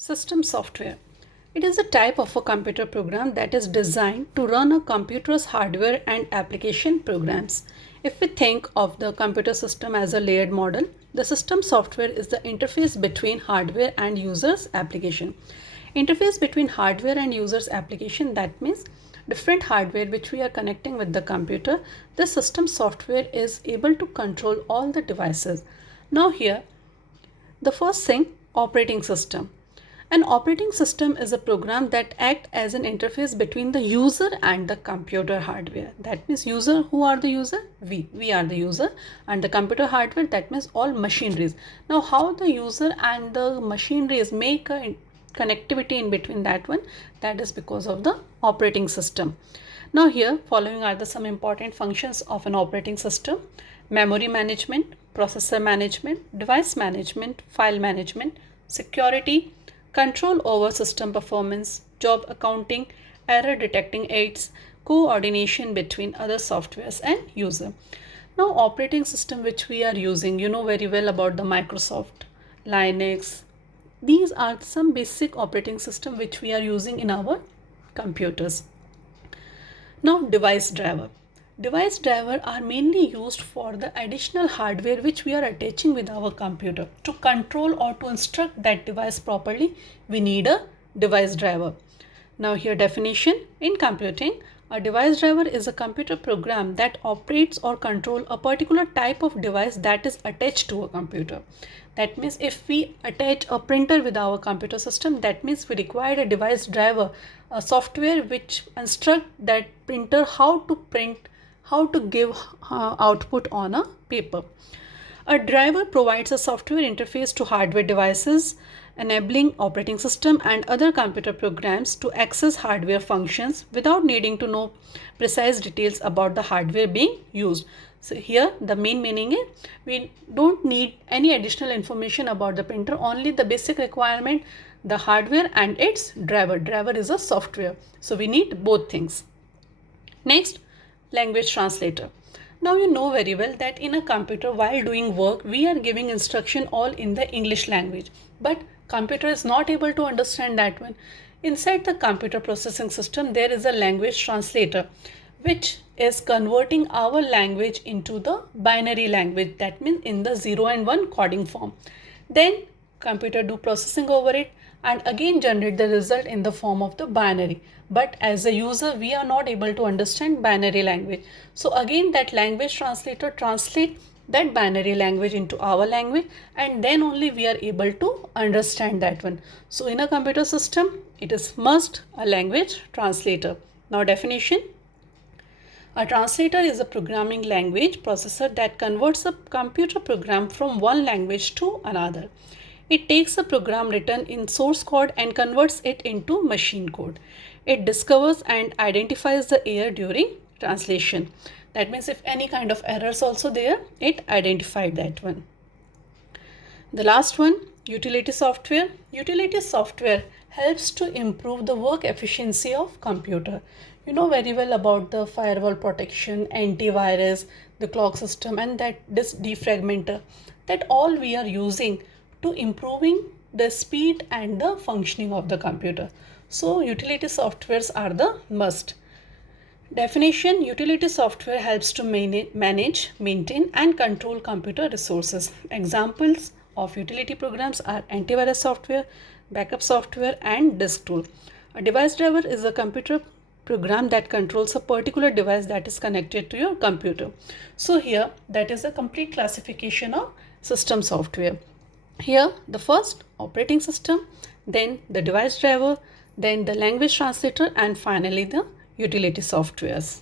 System software. It is a type of a computer program that is designed to run a computer's hardware and application programs. If we think of the computer system as a layered model, the system software is the interface between hardware and user's application. Interface between hardware and user's application, that means different hardware which we are connecting with the computer. The system software is able to control all the devices. Now here, the first thing, operating system. An operating system is a program that acts as an interface between the user and the computer hardware. That means user, who are the user? We are the user, and the computer hardware, that means all machineries. Now how the user and the machineries make a connectivity in between that one, that is because of the operating system. Now here following are the some important functions of an operating system: memory management, processor management, device management, file management, security, control over system performance, job accounting, error detecting aids, coordination between other softwares and user. Now operating system which we are using, you know very well about the Microsoft, Linux. These are some basic operating system which we are using in our computers. Now device driver. Device driver are mainly used for the additional hardware which we are attaching with our computer. To control or to instruct that device properly, we need a device driver. Now here definition: in computing, a device driver is a computer program that operates or control a particular type of device that is attached to a computer. That means if we attach a printer with our computer system, that means we require a device driver, a software which instruct that printer how to print, how to give output on a paper. A driver provides a software interface to hardware devices, enabling operating system and other computer programs to access hardware functions without needing to know precise details about the hardware being used. So here the main meaning is we don't need any additional information about the printer, only the basic requirement, the hardware and its driver. Driver is a software. So we need both things. Next, language translator. Now you know very well that in a computer while doing work we are giving instruction all in the English language, but computer is not able to understand that one. Inside the computer processing system there is a language translator which is converting our language into the binary language, that means in the 0 and 1 coding form. Then computer do processing over it and again generate the result in the form of the binary. But as a user we are not able to understand binary language. So again that language translator translate that binary language into our language, and then only we are able to understand that one. So in a computer system it is must a language translator. Now definition: a translator is a programming language processor that converts a computer program from one language to another. It takes a program written in source code and converts it into machine code. It discovers and identifies the error during translation. That means if any kind of errors also there, it identified that one. The last one, utility software. Utility software helps to improve the work efficiency of computer. You know very well about the firewall protection, antivirus, the clock system and that this defragmenter. That all we are using to improving the speed and the functioning of the computer. So utility softwares are the must. Definition: utility software helps to manage, maintain and control computer resources. Examples of utility programs are antivirus software, backup software and disk tool. A device driver is a computer program that controls a particular device that is connected to your computer. So here that is a complete classification of system software. Here the first, operating system, then the device driver, then the language translator and finally the utility softwares.